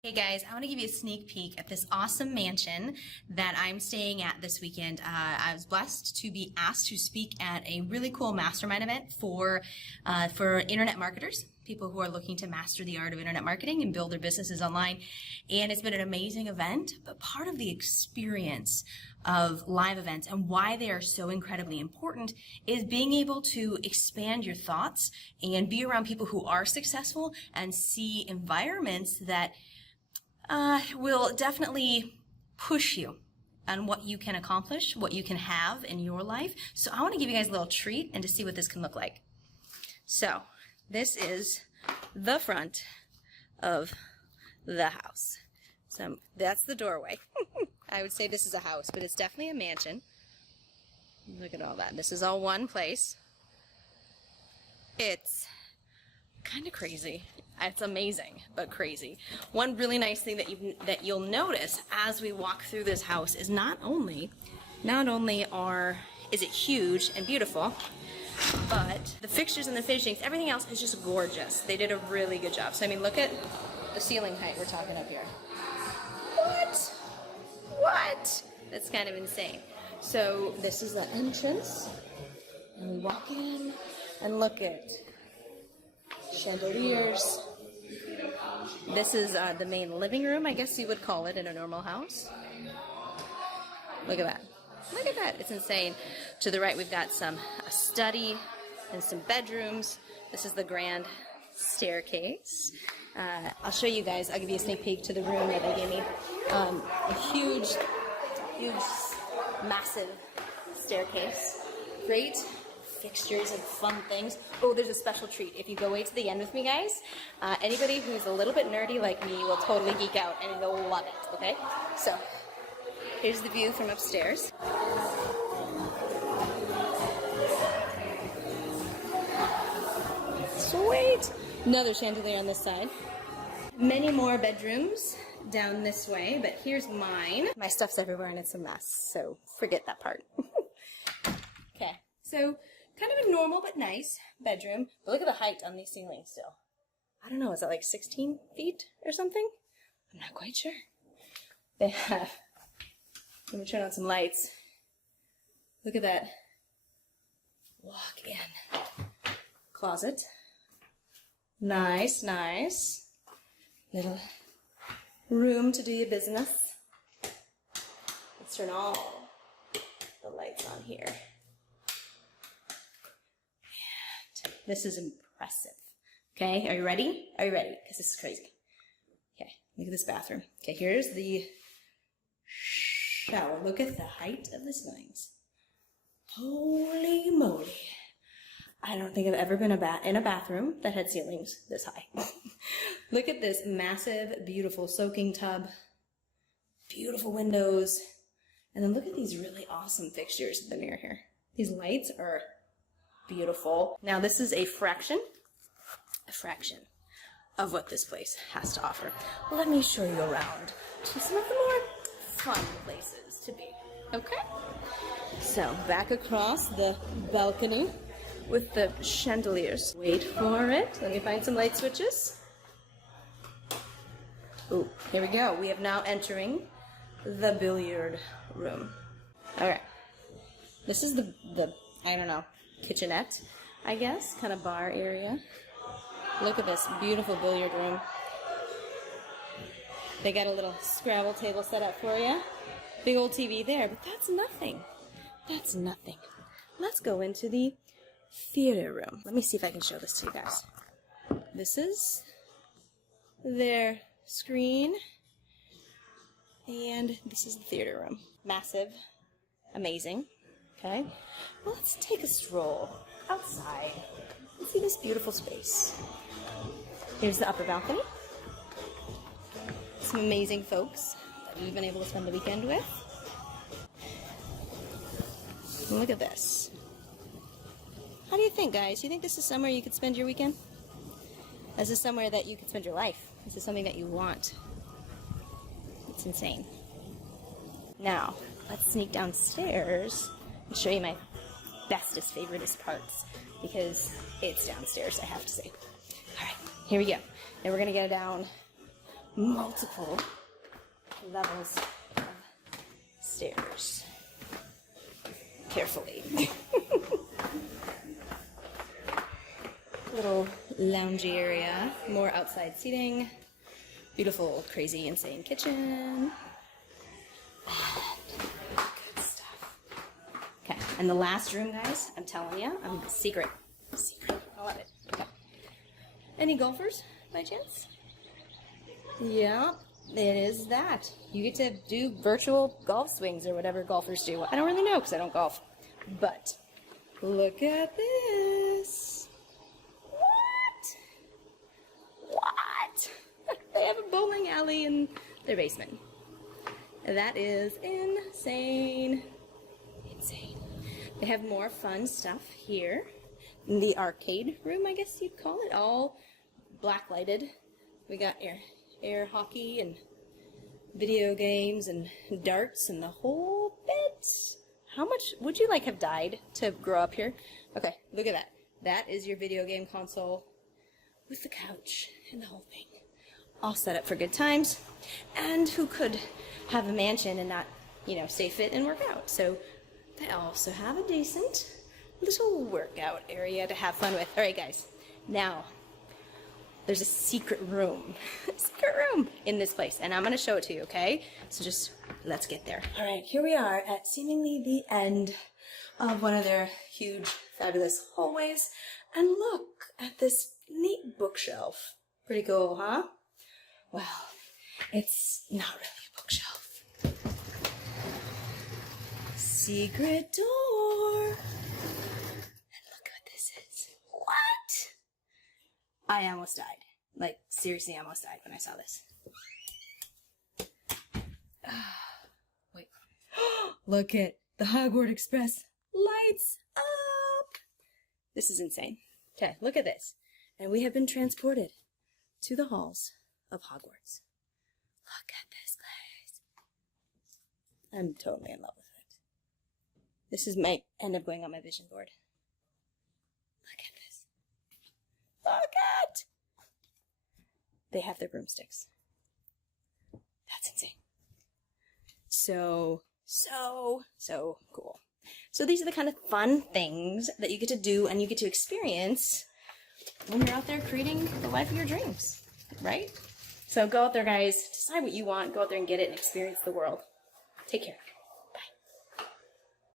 Hey guys, I want to give you a sneak peek at this awesome mansion that I'm staying at this weekend. I was blessed to be asked to speak at a really cool mastermind event for internet marketers, people who are looking to master the art of internet marketing and build their businesses online. And it's been an amazing event, but part of the experience of live events and why they are so incredibly important is being able to expand your thoughts and be around people who are successful and see environments that will definitely push you on what you can accomplish, what you can have in your life. So I want to give you guys a little treat and to see what this can look like. So this is the front of the house. So that's the doorway. I would say this is a house, but it's definitely a mansion. Look at all that. This is all one place. It's kind of crazy. It's amazing, but crazy. One really nice thing that you'll notice as we walk through this house is not only is it huge and beautiful, but the fixtures and the finishings, everything else is just gorgeous. They did a really good job. So I mean, look at the ceiling height we're talking up here. What? That's kind of insane. So this is the entrance, and we walk in, and look at chandeliers. This is the main living room, I guess you would call it in a normal house. Look at that. Look at that. It's insane. To the right, we've got a study and some bedrooms. This is the grand staircase. I'll show you guys. I'll give you a sneak peek to the room that they gave me. A huge, massive staircase. Great fixtures and fun things. Oh, there's a special treat. If you go way to the end with me, guys, anybody who's a little bit nerdy like me will totally geek out and they'll love it, okay? So, here's the view from upstairs. Sweet! Another chandelier on this side. Many more bedrooms down this way, but here's mine. My stuff's everywhere and it's a mess, so forget that part. Okay, so kind of a normal but nice bedroom. But look at the height on these ceilings still. I don't know, is that like 16 feet or something? I'm not quite sure. They have, let me turn on some lights. Look at that walk-in closet. Nice, nice. Little room to do your business. Let's turn all the lights on here. This is impressive. Okay, are you ready? Are you ready? Because this is crazy. Okay, look at this bathroom. Okay, here's the shower. Look at the height of the ceilings. Holy moly. I don't think I've ever been in a bathroom that had ceilings this high. Look at this massive, beautiful soaking tub. Beautiful windows. And then look at these really awesome fixtures in the mirror here. These lights are beautiful. Now this is a fraction of what this place has to offer. Let me show you around to some of the more fun places to be. Okay? So back across the balcony with the chandeliers. Wait for it. Let me find some light switches. Ooh, here we go. We have now entering the billiard room. All right. This is the I don't know, kitchenette, I guess, kind of bar area. Look at this beautiful billiard room. They got a little Scrabble table set up for you. Big old TV there, but that's nothing. That's nothing. Let's go into the theater room. Let me see if I can show this to you guys. This is their screen, and this is the theater room. Massive, amazing. Okay, well, let's take a stroll outside and see this beautiful space. Here's the upper balcony. Some amazing folks that we've been able to spend the weekend with. And look at this. How do you think, guys? Do you think this is somewhere you could spend your weekend? Is this somewhere that you could spend your life? Is this something that you want? It's insane. Now, let's sneak downstairs and show you my bestest, favoriteest parts, because it's downstairs, I have to say. All right, here we go. Now we're gonna go down multiple levels of stairs. Carefully. Little loungy area, more outside seating. Beautiful, crazy, insane kitchen. Good stuff. Okay, and the last room, guys, I'm telling you, secret. I love it. Okay. Any golfers, by chance? Yeah, it is that. You get to do virtual golf swings or whatever golfers do. I don't really know because I don't golf. But look at this. What? They have a bowling alley in their basement. That is insane. Insane. They have more fun stuff here. In the arcade room, I guess you'd call it. All black lighted. We got air hockey and video games and darts and the whole bit. How much would you have died to grow up here? Okay, look at that. That is your video game console with the couch and the whole thing. All set up for good times. And who could have a mansion and not, stay fit and work out? So they also have a decent little workout area to have fun with. All right, guys. Now, there's a secret room. In this place, and I'm going to show it to you, okay? So just, let's get there. All right, here we are at seemingly the end of one of their huge, fabulous hallways. And look at this neat bookshelf. Pretty cool, huh? Well, it's not really a bookshelf. Secret door. And look what this is. What? I almost died. Seriously, I almost died when I saw this. Wait. Look at the Hogwarts Express. Lights up. This is insane. Okay, look at this. And we have been transported to the halls of Hogwarts. Look at this place. I'm totally in love with it. This is my end up going on my vision board. Look at this. Look at. They have their broomsticks. That's insane. So cool. So these are the kind of fun things that you get to do and you get to experience when you're out there creating the life of your dreams, right? So go out there, guys. Decide what you want. Go out there and get it and experience the world. Take care.